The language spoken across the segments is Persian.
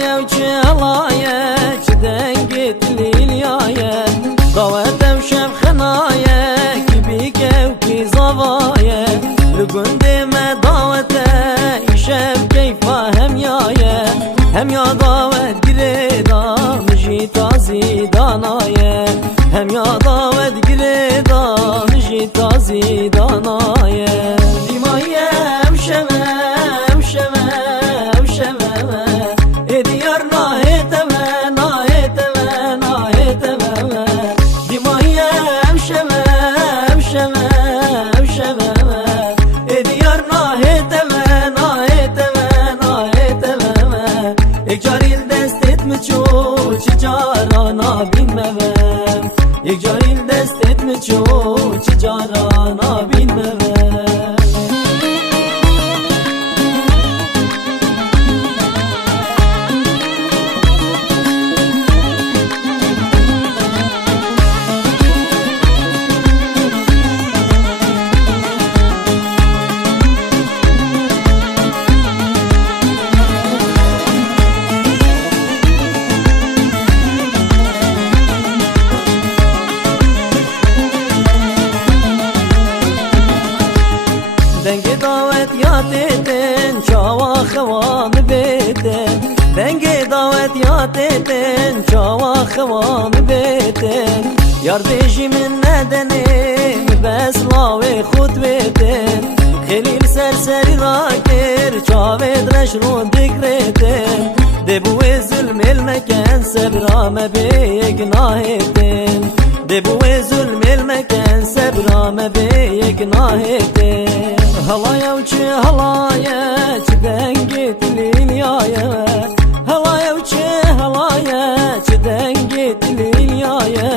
هلايا وچه هلايا چه دنگت لیلیایا دعوت و شب خنایا کی بیگه و کی زوایا لگنده ما دعوته ای شب کیفا هم یا دعوت گره دام جی تازی دانایا هم یا دعوت گره دام جی تازی دانایا دیمایه هم شمه یک جاریل دستت مچو چه جارانا بین دنگ دعوت یادتن چاوا خوام بیتن دنگ دعوت یادتن چاوا خوام بیتن یار بیجی من ندنیم بس لاوی خود بیتن خلیل سرسری را کر چاوید رش رو دکرتن دبوی ظلم المکن سبرام بیگ ناهتن دبوی ظلم المکن سبرام بیگ ناهتن هلايا وچه هلايا چه دنگت لیلیایا هلايا وچه هلايا چه دنگت لیلیایا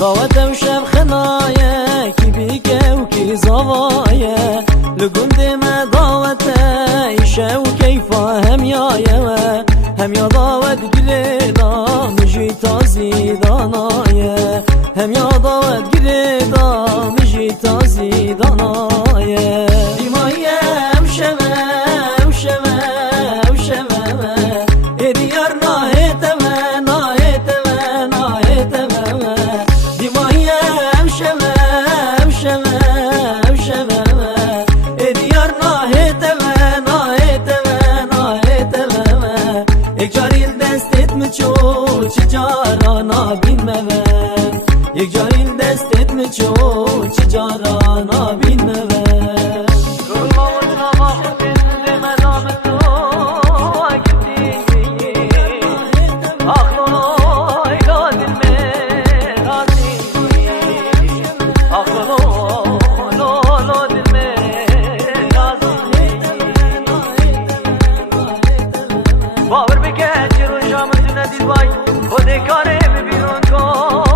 دعوت و شب خنایا کی بیگه و کی زوایا لگنده ما دعوته ایشه و کیفا هم یا دعوت گره دام جی تازی دانایا هم یا دعوت گره دام جی تازی دانایا یک جاریل دستت مچو چه جارانا بین مون گل مامون آماخدین دمدام تو اگردی آخلونو ایلا دل میں رازی آخلونو دل میں رازی باور بکن چه رو شامتون ندید بای خود کاره ببینون کن